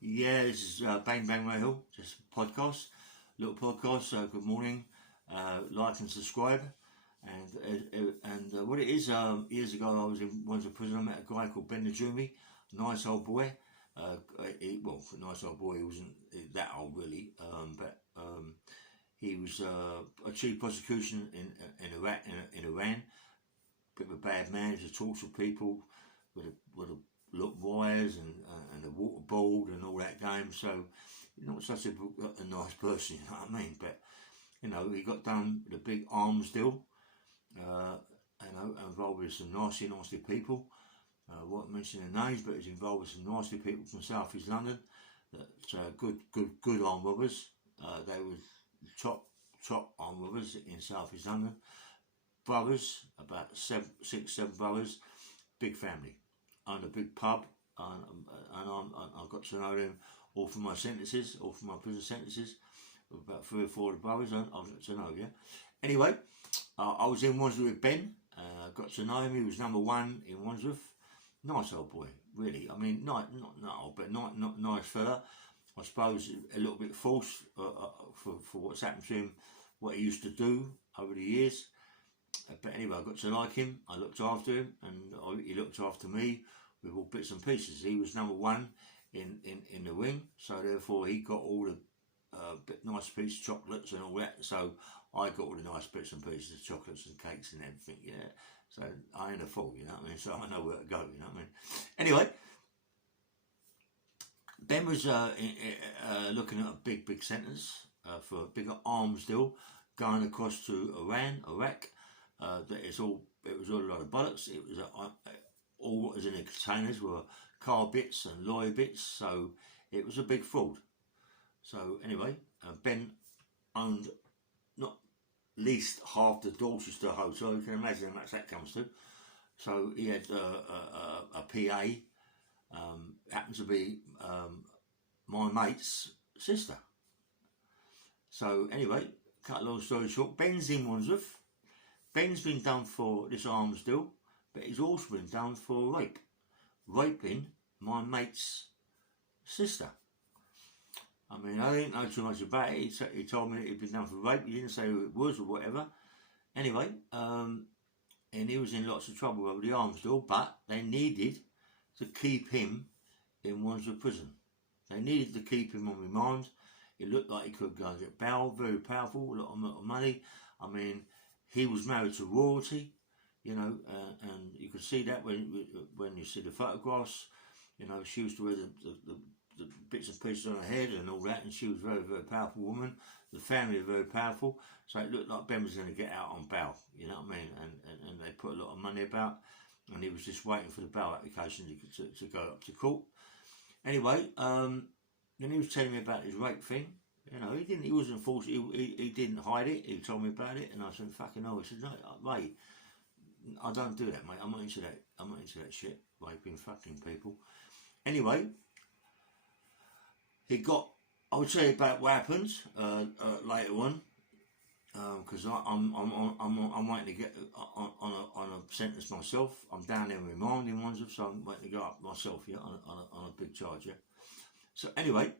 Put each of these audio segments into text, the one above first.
Yeah, this is Bang Bang Rahul, just a podcast, little podcast. Good morning, like and subscribe. And what it is, years ago I was in Wandsworth prison. I met a guy called Ben Najumi, nice old boy. Nice old boy. He wasn't that old really, but he was achieved prosecution in Iraq, in Iran. Bit of a bad man. He used to torture people with a look wires and a waterboard and all that game. So you're not such a nice person, you know what I mean? But he got done with a big arms deal. Uh, Involved with some nasty people. Won't mention their names, but he's involved with some nasty people from South East London. That good armed robbers. They were top armed robbers in South East London. Brothers, about six, seven brothers, big family. Owned a big pub, and I got to know them all from my prison sentences. About 3 or 4 of the brothers, I got to know, yeah. Anyway, I was in Wandsworth with Ben. Got to know him. He was number one in Wandsworth. Nice old boy, really. I mean, not old, but not nice fella. I suppose a little bit false for what's happened to him, what he used to do over the years. But anyway, I got to like him. I looked after him, and he looked after me with all bits and pieces. He was number one in the wing, so therefore he got all the nice pieces, chocolates and all that. So I got all the nice bits and pieces, chocolates and cakes and everything. Yeah. So I ain't a fool, you know what I mean. So I know where to go, you know what I mean. Anyway, Ben was looking at a big sentence for a bigger arms deal going across to Iraq. It was all a lot of bollocks. It was all what was in the containers were car bits and lorry bits, so it was a big fraud. So anyway, Ben owned not least half the Dorchester hotel. You can imagine how much that comes to. So he had a PA, happened to be my mate's sister. So anyway, cut a long story short, Ben's in Wandsworth. Ben's been done for this arms deal, but he's also been done for rape. Raping my mate's sister. I mean, I didn't know too much about it. He told me that he'd been done for rape. He didn't say who it was or whatever. Anyway, and he was in lots of trouble over the arms deal, but they needed to keep him in Wandsworth prison. They needed to keep him on remand. It looked like he could go and get bail, very powerful, a lot of money. I mean, he was married to royalty, and you could see that when you see the photographs. She used to wear the bits and pieces on her head and all that, and she was a very, very powerful woman. The family were very powerful, so it looked like Ben was going to get out on bail, you know what I mean? And they put a lot of money about, and he was just waiting for the bail application to go up to court. Anyway, then he was telling me about his rape thing. He wasn't forced. He didn't hide it. He told me about it, and I said, "Fucking hell!" He said, "No, mate, I don't do that, mate. I'm not into that. I'm not into that shit, raping fucking people." Anyway, I would say about what happened later on, because I'm waiting to get on a sentence myself. I'm down there in remand in Wandsworth, so I'm waiting to go up myself, yeah, on a big charge, yeah. So anyway,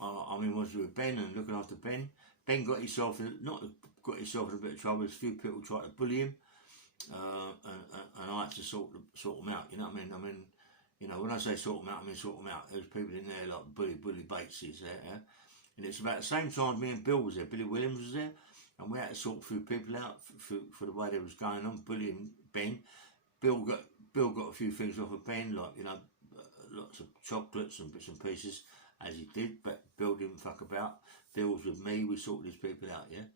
I'm in Wandsworth with Ben and looking after Ben. Ben got himself in a bit of trouble. A few people tried to bully him, and I had to sort them out. You know what I mean? When I say sort them out, I mean sort them out. There's people in there like Bully Bates is there, yeah? And it's about the same time me and Bill was there. Billy Williams was there, and we had to sort a few people out for the way they was going on, bullying Ben. Bill got a few things off of Ben, like lots of chocolates and bits and pieces, as he did, but Bill didn't fuck about. Bill was with me, we sorted these people out, yeah?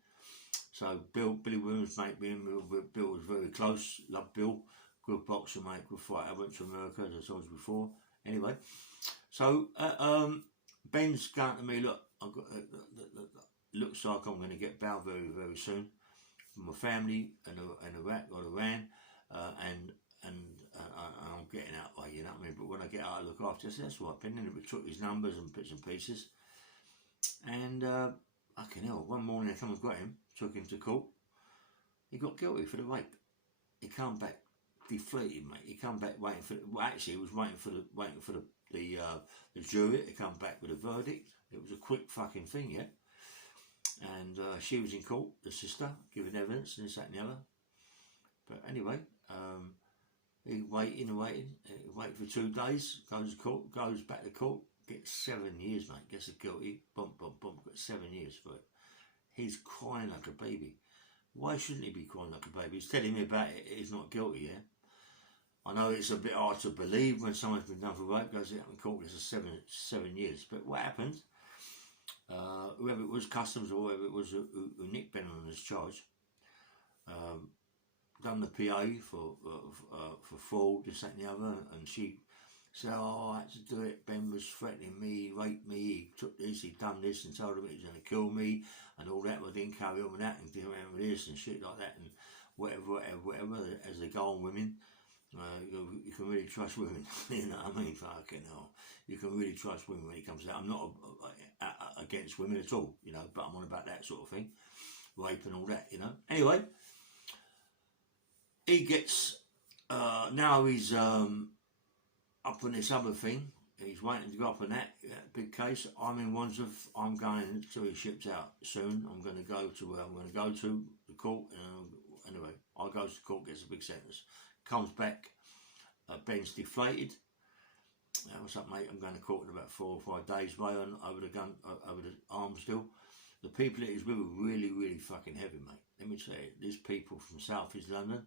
So Billy Williams, mate, me and Bill was very close, loved Bill, good boxer, mate, good fighter. I went to America, as I told you before. Anyway, so Ben's going to me, look, I've got, looks like I'm going to get bail very, very soon from my family in Iraq or Iran, and I'm getting out of the way, you know what I mean? But when I get out, I look after. I said, that's right, Ben. And we took his numbers and bits and pieces. And, fucking hell, one morning I come and got him, took him to court. He got guilty for the rape. He come back deflated, mate. He come back waiting for. Well, actually, he was waiting for the jury to come back with a verdict. It was a quick fucking thing, yeah. And she was in court, the sister, giving evidence and this, that and the other. But anyway, he waiting, wait for 2 days, goes to court, goes back to court, gets 7 years, mate, gets guilty, bump, got 7 years for it. He's crying like a baby. Why shouldn't he be crying like a baby? He's telling me about it, he's not guilty, yeah? I know it's a bit hard to believe when someone's been done for rape, goes out in court, it's a 7 years. But what happened? Whoever it was, Customs or whoever it was who nicked Ben on his charge, done the PA for fraud, this, that and the other, and she said, oh, I had to do it, Ben was threatening me, he raped me, he took this, he done this and told him he was going to kill me and all that, but I didn't carry on with that and didn't with this and shit like that and whatever, as they go on women. You can really trust women, you know what I mean? Fucking hell. You can really trust women when it comes to that. I'm not against women at all, you know, but I'm on about that sort of thing. Rape and all that, you know. Anyway, he gets, now he's up on this other thing. He's waiting to go up on that big case. I'm in Wandsworth. I'm going to be shipped out soon. I'm going to go to the court. Anyway, I go to the court, gets a big sentence. Comes back, Ben's deflated. What's up, mate? I'm going to court in about 4 or 5 days, mate, over the arms deal. The people that he's with are really, really fucking heavy, mate. Let me tell you, these people from South East London,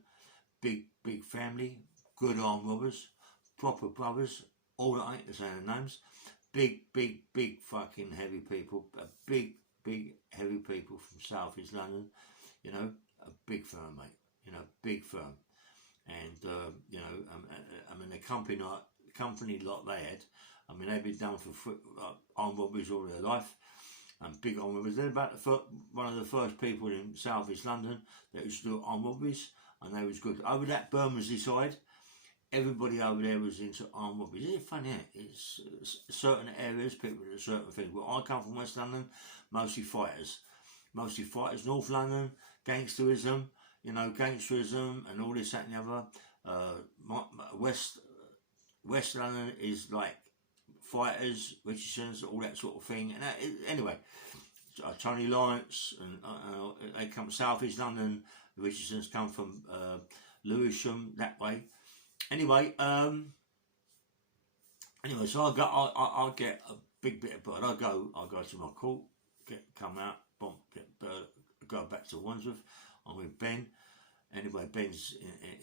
big family, good armed robbers, proper brothers, all that ain't the same names. Big fucking heavy people, big heavy people from South East London, you know, a big firm, mate, you know, big firm. And, you know, I mean, the company lot they had, I mean, they've been done for armed robberies all their life, and big armed robberies. They're about one of the first people in South East London that used to do armed robberies, and they was good. Over that Bermondsey side, everybody over there was into armed robberies. Isn't it funny? It's certain areas, people do certain things. Well, I come from West London, mostly fighters. North London, gangsterism, you know, gangsterism and all this, that and the other. West London is like fighters, Richardsons, all that sort of thing. And anyway, Tony Lawrence, and they come from South East London. The Richardsons come from Lewisham, that way. Anyway, so I get a big bit of bird. I go to my court, come out, get bird, go back to Wandsworth. I'm with Ben. Anyway, Ben's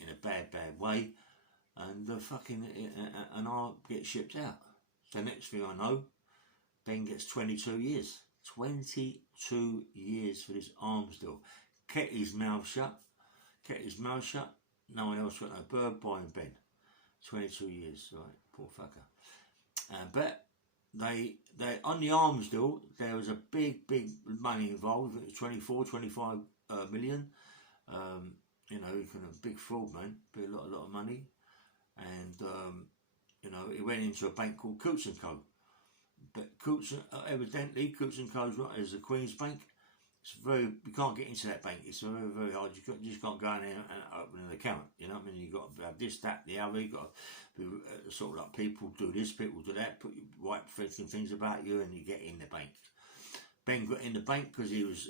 in a bad way, and and I get shipped out. So next thing I know, Ben gets 22 years. 22 years for this arms deal. Kept his mouth shut. No one else got no bird by him, Ben. 22 years, right? Poor fucker. But they on the arms deal, there was a big money involved. It was 25 million. You know, you can have a big fraud, man. Be a lot of money. And you know, it went into a bank called Coots & Co. But evidently Coots & Co is the Queen's Bank. It's you can't get into that bank. It's very hard. You just can't go in there and open an account. You know what I mean? You've got to have this, that, the other. You've got to be, sort of like people do this, people do that, write things about you, and you get in the bank. Ben got in the bank because he was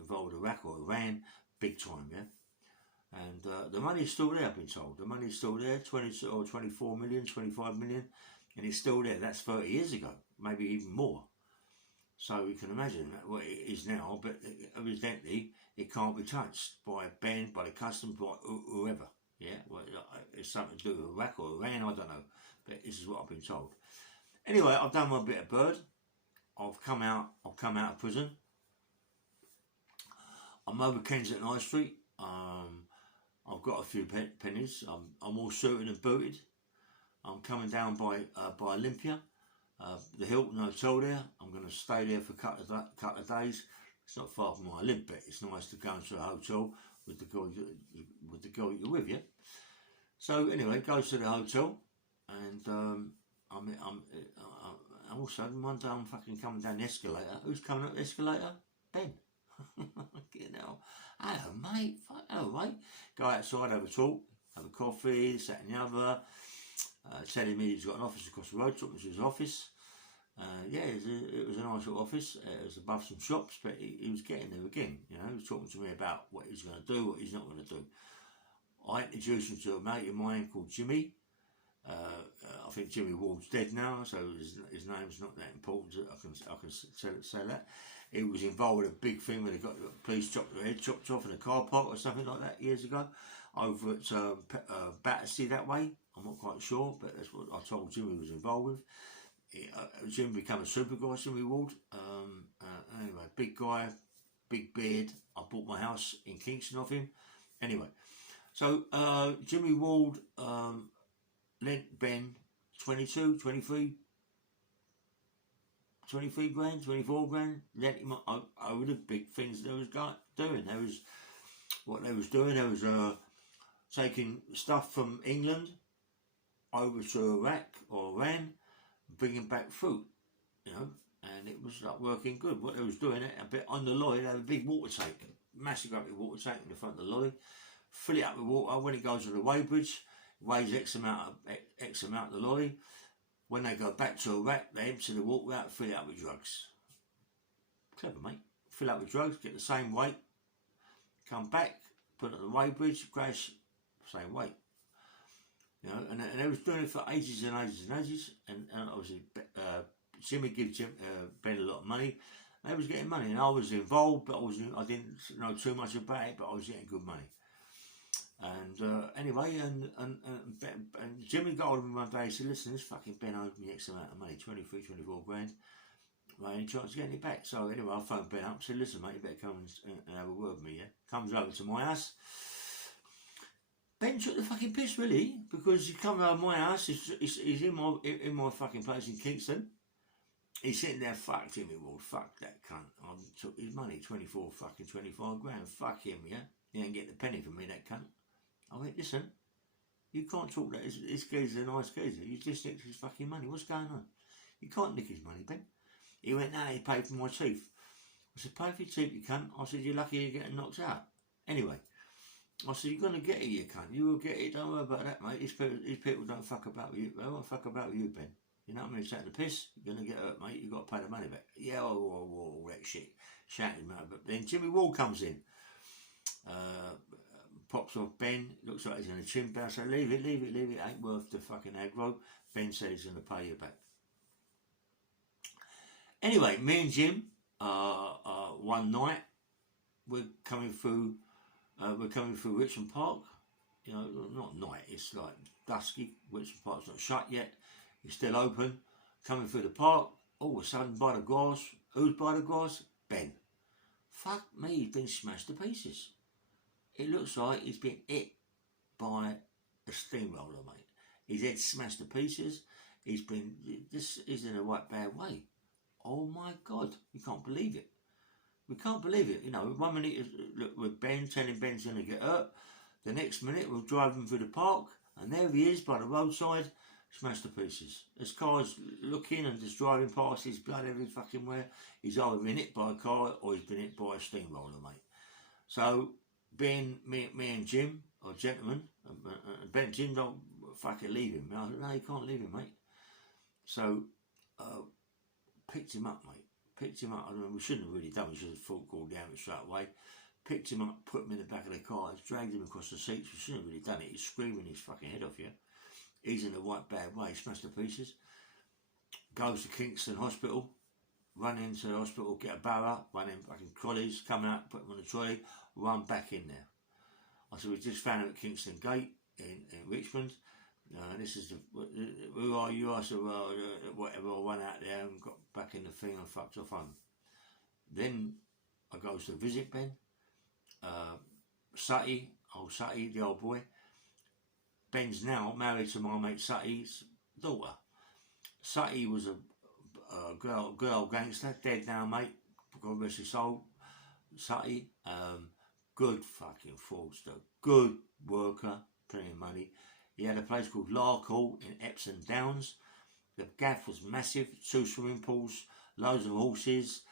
involved with Iraq or Iran, big time, yeah. And the money's still there, I've been told. The money's still there, 22 or 24 million, 25 million, and it's still there. That's 30 years ago, maybe even more. So you can imagine what it is now, but evidently it can't be touched by Ben, by the customs, by whoever. Yeah, well, it's something to do with Iraq or Iran, I don't know, but this is what I've been told. Anyway, I've done my bit of bird. I've come out of prison. I'm over Kensington High Street. I've got a few pennies. I'm all suited and booted. I'm coming down by Olympia, the Hilton Hotel there. I'm going to stay there for a couple of days. It's not far from where I live, but it's nice to go into a hotel with the girl you're with, yeah. So anyway, go to the hotel, and I'm all of a sudden one day I'm fucking coming down the escalator. Who's coming up the escalator? Ben. You know, hello mate, hello mate. Go outside, have a talk, have a coffee, this, that and the other. telling me he's got an office across the road. Took me to his office. Yeah, it was a nice little office. It was above some shops, but he was getting there again. You know, he was talking to me about what he's going to do, what he's not going to do. I introduced him to a mate of mine called Jimmy. I think Jimmy Ward's dead now, so his name's not that important. I can say that. He was involved with a big thing where they got the police chopped their head chopped off in a car park or something like that years ago, over at Battersea that way. I'm not quite sure, but that's what I told Jimmy was involved with. Jimmy became a super guy, Jimmy Ward. Anyway, big guy, big beard. I bought my house in Kingston off him. Anyway, so Jimmy Ward lent Ben 22, 23 grand, 24 grand. Lent him over the big things they was doing. What they was doing. They was taking stuff from England over to Iraq or Iran, bringing back food, you know, and it was like working good. What they was doing, a bit on the lorry, they had a big water tank, massive big water tank in the front of the lorry, fill it up with water. When it goes to the weighbridge, weighs X amount of the lorry. When they go back to Iraq, they empty the water out, fill it up with drugs. Clever, mate. Fill up with drugs, get the same weight, come back, put it on the weighbridge, crash, same weight. You know, and they was doing it for ages and ages and ages, and obviously Jimmy gave Ben a lot of money. They was getting money, and I was involved, but I didn't know too much about it, but I was getting good money. And anyway, and Jimmy got hold of me one day. He said, "Listen, this fucking Ben owed me X amount of money, 23, 24 grand. Well, any chance of getting it back?" So anyway, I phoned Ben up. Said, "Listen, mate, you better come and have a word with me." Yeah, comes over to my house. Ben took the fucking piss, really, because he come around my house. He's in my fucking place in Kingston. He's sitting there, fuck Jimmy Ward, fuck that cunt. I took his money, 25 grand. Fuck him, yeah. He ain't getting a penny from me, that cunt. I went, listen, you can't talk that. This geezer's a nice geezer. You just nicked his fucking money. What's going on? You can't nick his money, Ben. He went, nah, he paid for my teeth. I said, pay for your teeth, you cunt. I said, you're lucky you're getting knocked out. Anyway. I said, you're going to get it, you cunt. You will get it. Don't worry about that, mate. These people don't fuck about with you. They won't fuck about with you, Ben. You know what I mean? Take the piss. You're going to get hurt, mate. You've got to pay the money back. Yeah, all that shit. Shouting, mate. But then Jimmy Ward comes in. Pops off Ben. Looks like he's in a chin bounce. I say, leave it. Ain't worth the fucking aggro. Ben said he's going to pay you back. Anyway, me and Jim, one night, we're coming through Richmond Park. You know, not night, it's like dusky. Richmond Park's not shut yet. It's still open. Coming through the park, all of a sudden by the grass. Who's by the grass? Ben. Fuck me, he's been smashed to pieces. It looks like he's been hit by a steamroller, mate. His head smashed to pieces. He's in a right bad way. Oh my God, you can't believe it. We can't believe it. You know, 1 minute with Ben, telling Ben's going to get hurt. The next minute we're driving through the park, and there he is by the roadside, smashed to pieces. This car's looking and just driving past, his blood every fucking where. He's either been hit by a car or he's been hit by a steamroller, mate. So, me and Jim, or gentlemen, Ben, Jim, don't fucking leave him. I said, no, you can't leave him, mate. So, picked him up, mate. Picked him up. I mean, we shouldn't have really done. We should have thought called down straight away. Picked him up, put him in the back of the car, dragged him across the seats. We shouldn't have really done it. He's screaming his fucking head off, yeah. He's in a right bad way, smashed to pieces. Goes to Kingston Hospital, run into the hospital, get a barrow, run in fucking trolleys, come out, put him on the trolley, run back in there. I said, we just found him at Kingston Gate in Richmond. This is who are you? I said, well, whatever. I went out there and got back in the thing and fucked off home. Then I goes to visit Ben. Sutty, the old boy. Ben's now married to my mate Sutty's daughter. Sutty was a girl gangster, dead now, mate. God rest his soul. Sutty, good fucking fraudster, good worker, plenty of money. He had a place called Larkhall in Epsom Downs. The gaff was massive, 2 swimming pools, loads of horses,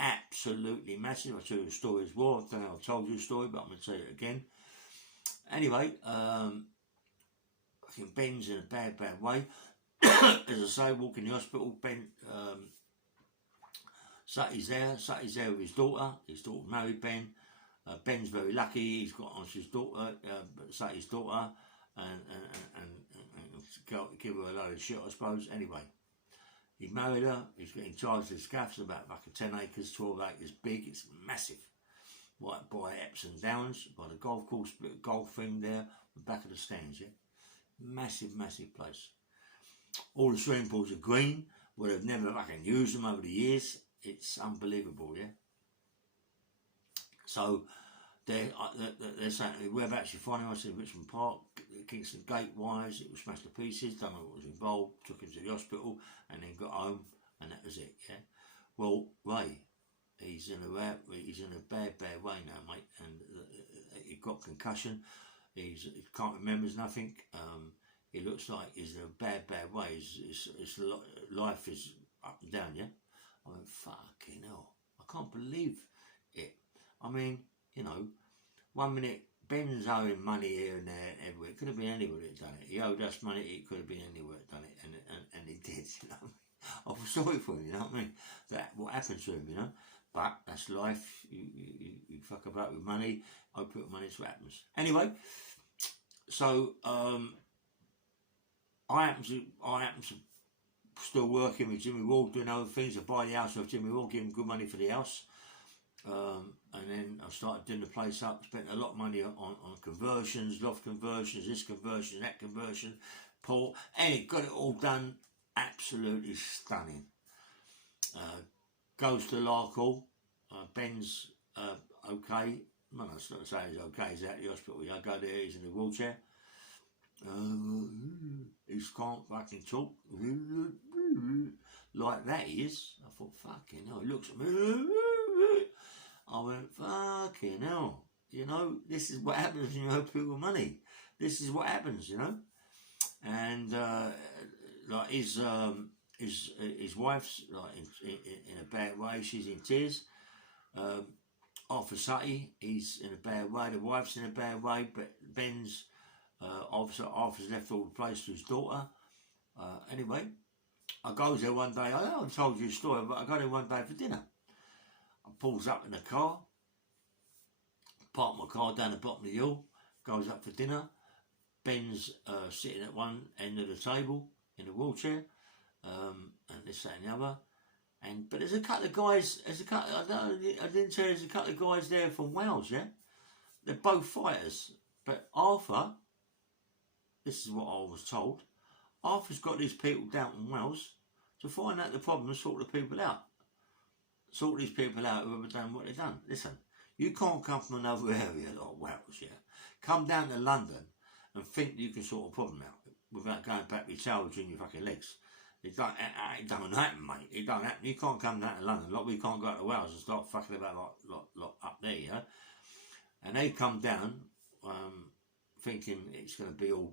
absolutely massive. I'll tell you the story as well. I don't know if I told you the story, but I'm going to tell you it again. Anyway, fucking Ben's in a bad way. As I say, walking the hospital, Ben, Sutty's there with his daughter. His daughter married Ben. Ben's very lucky. He's got on his daughter, Sutty's daughter, and give her a load of shit, I suppose. Anyway, he married her. He's getting charged with scaffs about fucking 10 acres, 12 acres big. It's massive. Right by Epsom Downs, by the golf course, golf thing there, the back of the stands. Yeah, massive place. All the swimming pools are green. Well, they've never fucking used them over the years. It's unbelievable, yeah. So they're saying, whereabouts you finding us in Richmond Park, Kingston Gate wise, it was smashed to pieces, don't know what was involved, took him to the hospital and then got home and that was it, yeah. Well, Ray, he's in a bad way now, mate, and he got concussion, he can't remember nothing, it looks like he's in a bad way, his life is up and down, yeah. I went, fucking hell, I can't believe it. I mean, you know, 1 minute Ben's owing money here and there and everywhere. It could have been anywhere that done it. He owed us money, it could have been anywhere that done it, and he did, you know. I feel sorry for him, you know what I mean? That what happened to him, you know. But that's life. You fuck about with money. I put money, it's what happens. Anyway, so I happen to still working with Jimmy Wall, doing other things. I buy the house off Jimmy Wall, give him good money for the house. And then I started doing the place up, spent a lot of money on conversions, loft conversions, this conversion, that conversion, Paul, and it got it all done, absolutely stunning. Goes to Larkhall, Ben's okay, well, that's not to say he's okay, he's out of the hospital, I go there, he's in a wheelchair, he can't fucking talk, like that he is. I thought, fucking hell, he looks at me, I went, fucking hell, you know, this is what happens when you owe people money. This is what happens, you know. And like his wife's like in a bad way. She's in tears. Arthur Sutty, he's in a bad way. The wife's in a bad way. But Ben's Arthur's left all the place to his daughter. Anyway, I goes there one day. I haven't told you a story, but I go there one day for dinner. I pulls up in the car, park my car down the bottom of the hill, goes up for dinner. Ben's sitting at one end of the table in a wheelchair, and this, that, and the other. But there's a couple of guys. I didn't tell you, there's a couple of guys there from Wales. Yeah, they're both fighters. But Arthur, this is what I was told. Arthur's got these people down in Wales to find out the problem and sort the people out. Sort these people out who have done what they've done. Listen, you can't come from another area like Wales, yeah. Come down to London and think you can sort a problem out without going back with your tail between your fucking legs. It don't happen, mate. It don't happen. You can't come down to London. Like we can't go to Wales and start fucking about like up there, yeah. And they come down thinking it's going to be all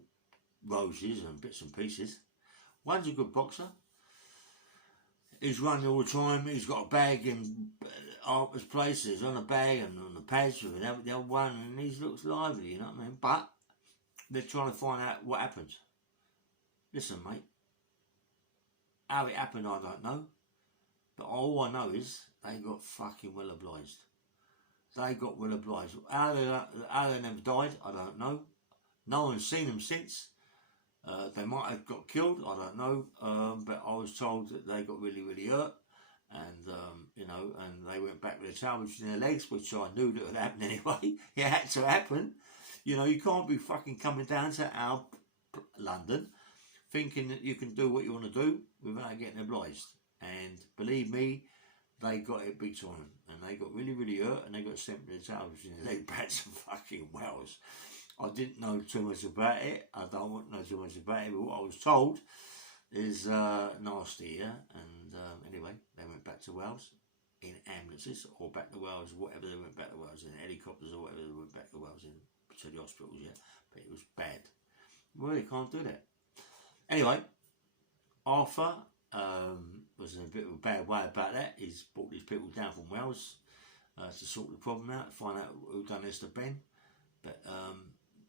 roses and bits and pieces. One's a good boxer. He's running all the time. He's got a bag in Arthur's place. He's on a bag and on the pads with the other one, and he looks lively, you know what I mean? But they're trying to find out what happened. Listen, mate. How it happened, I don't know. But all I know is they got fucking well obliged. They got well obliged. How they never died, I don't know. No one's seen them since. They might have got killed, I don't know, but I was told that they got really, really hurt, and you know, and they went back with a tail between their legs, which I knew that would happen anyway. It had to happen. You know, you can't be fucking coming down to our London thinking that you can do what you want to do without getting obliged. And believe me, they got it big time, and they got really, really hurt, and they got sent with their tail between their legs back to fucking Wales. I didn't know too much about it. I don't want to know too much about it, but what I was told is nasty, yeah? And anyway, they went back to Wales in ambulances, or back to Wales, whatever they went back to Wales in, helicopters or whatever they went back to Wales in, to the hospitals, yeah? But it was bad. Well, you can't do that. Anyway, Arthur was in a bit of a bad way about that. He's brought these people down from Wales to sort the problem out, find out who done this to Ben. But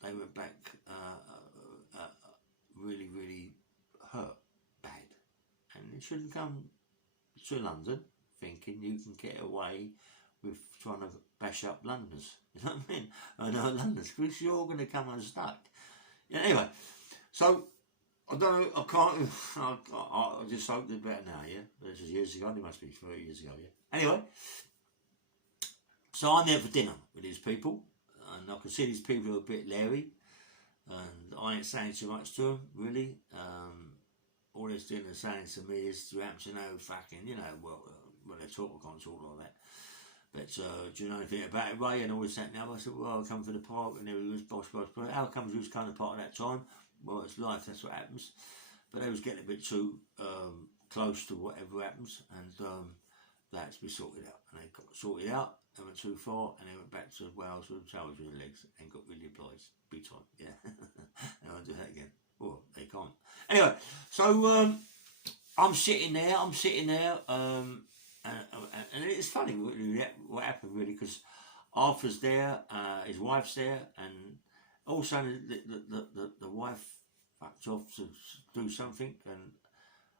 they went back really, really hurt bad. And you shouldn't come to London thinking you can get away with trying to bash up Londoners. You know what I mean? I know Londoners, because you're going to come unstuck. Yeah, anyway, so I don't know, I can't, I just hope they're better now, yeah? This is years ago, it must be 30 years ago, yeah? Anyway, so I'm there for dinner with these people, and I can see these people are a bit leery, and I ain't saying too much to them, really. All they're doing is saying to me is, do you happen to know fucking, you know, well, when they talk, I can't talk like that. But do you know anything about it, Ray? And all this, that, and the other. I said, well, I come from the park, and there was boss. How comes you was kind of part of that time? Well, it's life, that's what happens. But they was getting a bit too close to whatever happens, and that had to be sorted out. And they got sorted out, they went too far, and they went back to Wales with tails with their legs, and got really obliged, big time, yeah. And I'll do that again. Well, they can't. Anyway, so I'm sitting there, and it's funny what happened, really, because Arthur's there, his wife's there, and also the wife fucked off to do something, and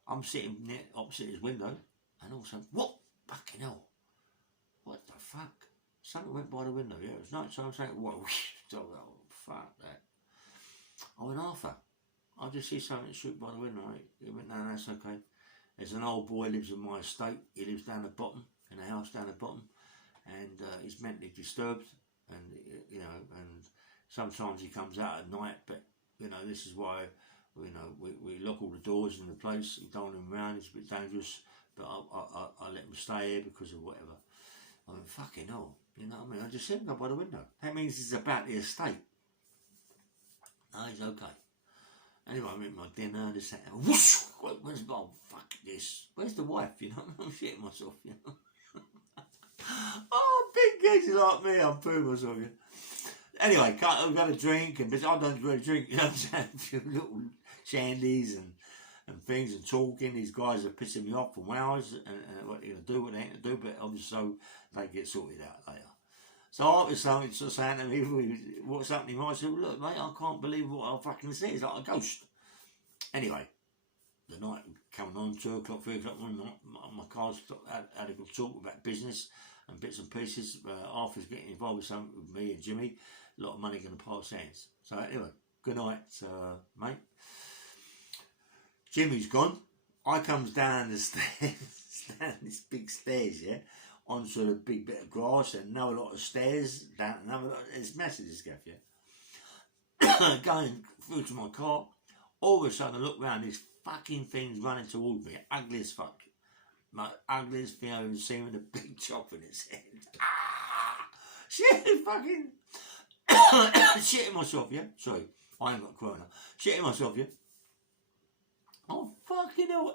I'm sitting near opposite his window, and all of a sudden, what? Fucking hell. What the fuck? Something went by the window, yeah, it was night, so I'm saying, whoa, oh, fuck that. I went, Arthur, I just see something shoot by the window, right? He went, no, that's okay. There's an old boy lives in my estate. He lives down the bottom, in a house down the bottom, and he's mentally disturbed, and you know, and sometimes he comes out at night. But you know, this is why we lock all the doors in the place. We don't want him around. It's a bit dangerous, but I let him stay here because of whatever. I mean, fucking hell, you know what I mean? I just said him go by the window. That means it's about the estate. No, he's okay. Anyway, I'm eating my dinner, this, that, and whoosh, where's, oh, fuck this. Where's the wife, you know? I'm shitting myself, you know? Oh, big kids like me, I'm pooing myself, yeah. Anyway, I've got a drink, and I don't really drink, you know what I'm saying? A few little shandies and things, and talking. These guys are pissing me off for hours, and what they're going to do, what they ain't going to do, but obviously so they get sorted out later. So I was saying to me, what's happening? I said, well, look, mate, I can't believe what I fucking see. It's like a ghost. Anyway, the night coming on, 2 o'clock, 3 o'clock, my car's had a good talk about business and bits and pieces. Arthur's getting involved with something with me and Jimmy. A lot of money going to pass hands. So anyway, good night, mate. Jimmy's gone. I comes down the stairs, down this big stairs, yeah, onto a big bit of grass and another lot of stairs, down another lot. It's massive, this gaff, yeah. Going through to my car, all of a sudden I look round, these fucking things running towards me, ugly as fuck. My ugliest thing I've ever seen, with a big chop in its head. Ah! Shit, fucking shitting myself, yeah. Sorry, I ain't got corona. Shitting myself, yeah. Oh fucking hell.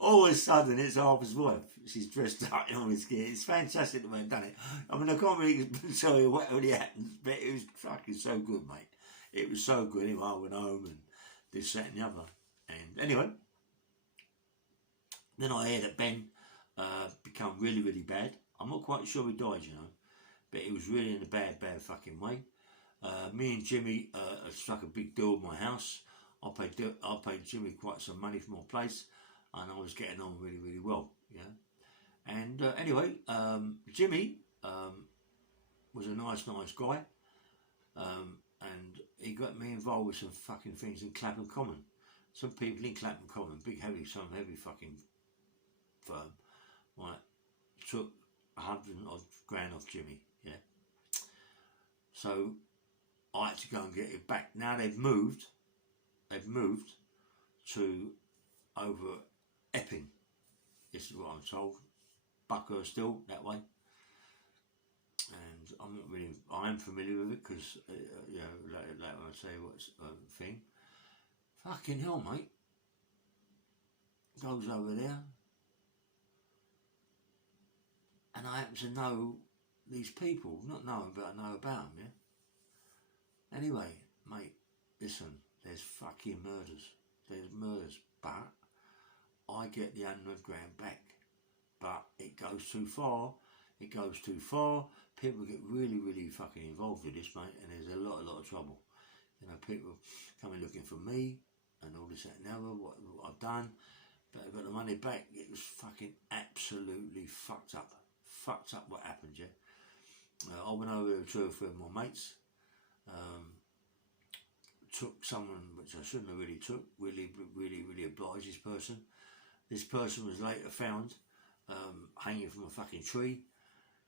All of a sudden it's Arthur's wife. She's dressed up in all this gear. It's fantastic the way I've done it. I mean, I can't really tell you what really happened, but it was fucking so good, mate. It was so good. Anyway, I went home and this, that and the other. And anyway, then I heard that Ben become really, really bad. I'm not quite sure he died, you know, but it was really in a bad, bad fucking way. Me and Jimmy struck a big deal with my house. I paid Jimmy quite some money for my place, and I was getting on really, really well, yeah. And anyway, Jimmy was a nice guy, and he got me involved with some fucking things in Clapham Common. Some people in Clapham Common, some heavy fucking firm, right, took 100 odd grand off Jimmy, yeah. So I had to go and get it back. Now they've moved to over Epping. This is what I'm told. Buckhurst still that way. And I'm not really, I am familiar with it because, you know, later I'll say what's a thing. Fucking hell, mate. Goes over there. And I happen to know these people. Not know them, but I know about them, yeah? Anyway, mate, listen, there's fucking murders. There's murders, but I get the 100 grand back. But it goes too far. It goes too far. People get really, really fucking involved with this, mate, and there's a lot of trouble. You know, people coming looking for me and all this, that and the other, what I've done. But I got the money back. It was fucking absolutely fucked up. Fucked up what happened, yeah. I went over to 2 or 3 of my mates. Took someone which I shouldn't have really took. Really obliged this person. This person was later found hanging from a fucking tree.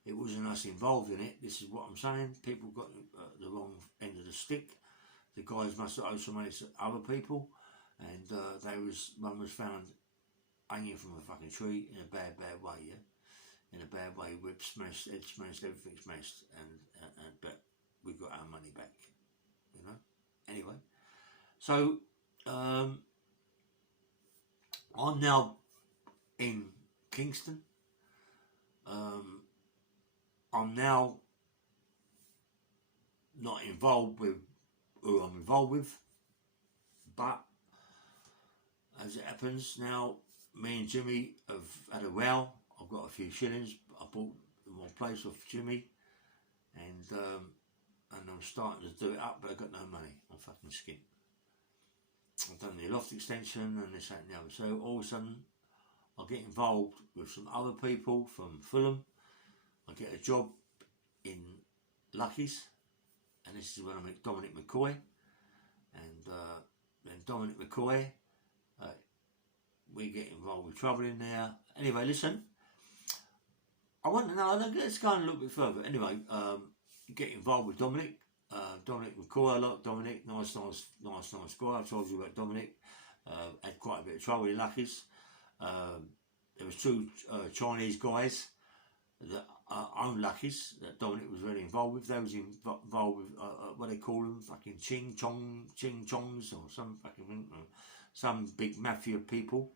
It wasn't us involved in it. This is what I'm saying. People got the wrong end of the stick. The guys must have owed some money to other people, and one was found hanging from a fucking tree in a bad way, yeah. In a bad way, whips smashed, head smashed, everything smashed, and but we got our money back, you know. Anyway, so I'm now in Kingston. I'm now not involved with who I'm involved with, but as it happens now, me and Jimmy have had a row. I've got a few shillings. I bought my place off Jimmy, and I'm starting to do it up, but I've got no money. I'm fucking skint. I've done the loft extension and this, that and the other. So all of a sudden, I get involved with some other people from Fulham. I get a job in Lucky's, and this is when I meet Dominic McCoy. And then Dominic McCoy, we get involved with trouble in there. Anyway, listen, I want to know, let's go a little bit further. Anyway, get involved with Dominic. Dominic McCoy, I like Dominic, nice guy. I told you about Dominic. Had quite a bit of trouble in Lucky's. There was 2 Chinese guys that own Lucky's that Dominic was really involved with. They was involved with what they call them, fucking Ching Chongs or some fucking some big mafia people.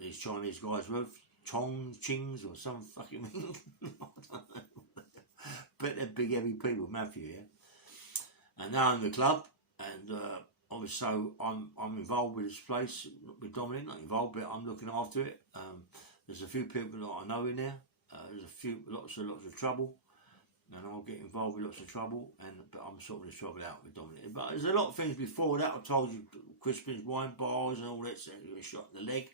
These Chinese guys were Chings or some fucking I don't know. But they're big heavy people, mafia, yeah. And now in the club, and obviously I'm involved with this place with Dominic. Not involved, but I'm looking after it. There's a few people that I know in there. There's lots of trouble, and I'll get involved with lots of trouble. But I'm sorting this trouble out with Dominic. But there's a lot of things before that. I told you, Crispin's wine bars and all that. So he was shot in the leg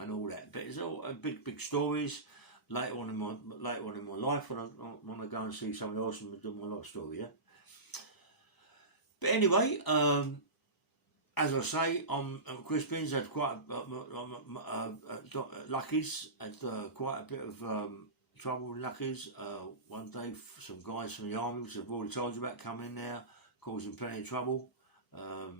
and all that. But it's all big stories. Later on in my life, when I go and see someone else and do my life story, yeah. But anyway, as I say, I'm Crispin's had quite Lucky's had quite a bit of trouble with Lucky's. One day, some guys from the army, which I've already told you about, come in there, causing plenty of trouble. I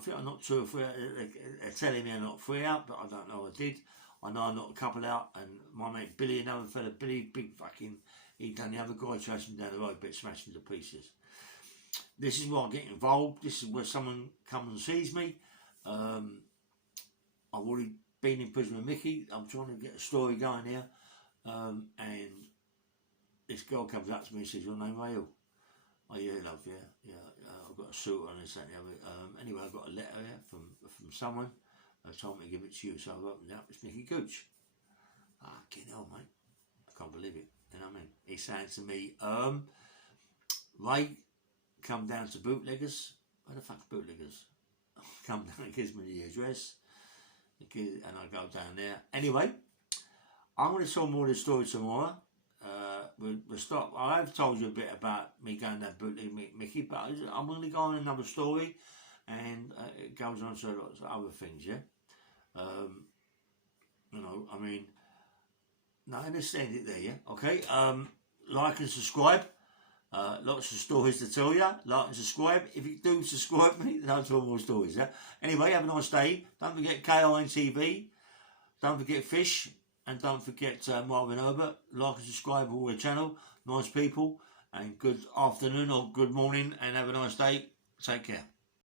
think I knocked 2 or 3 out. They're telling me I knocked 3 out, but I don't know I did. I know I knocked a couple out, and my mate Billy, another fella, Billy, big fucking, he done the other guy, chasing him down the road, but smashed him to pieces. This is where I get involved. This is where someone comes and sees me. I've already been in prison with Mickey. I'm trying to get a story going here. And this girl comes up to me and says, "Your name Rael?" "Oh yeah, love, yeah. I've got a suit on this, that and the other." Anyway, I got a letter here from someone. They told me to give it to you, so I've opened it up. It's Mickey Gooch. Fucking hell, mate. I can't believe it. You know what I mean? He's saying to me, Ray, come down to Bootleggers. Where the fuck's Bootleggers? Come down and gives me the address. And I go down there. Anyway, I'm going to tell more of the story tomorrow. We'll stop. I have told you a bit about me going down Bootlegger Mickey, but I'm going to go on another story. And it goes on to lots of other things, yeah. You know, I mean, no, let's end it there, yeah. Okay. Like and subscribe. Lots of stories to tell you. Like and subscribe. If you do subscribe me, then I'll tell more stories, yeah. Anyway, have a nice day. Don't forget KINTV. Don't forget Fish, and don't forget Marvin Herbert. Like and subscribe all the channel. Nice people, and good afternoon or good morning, and have a nice day. Take care.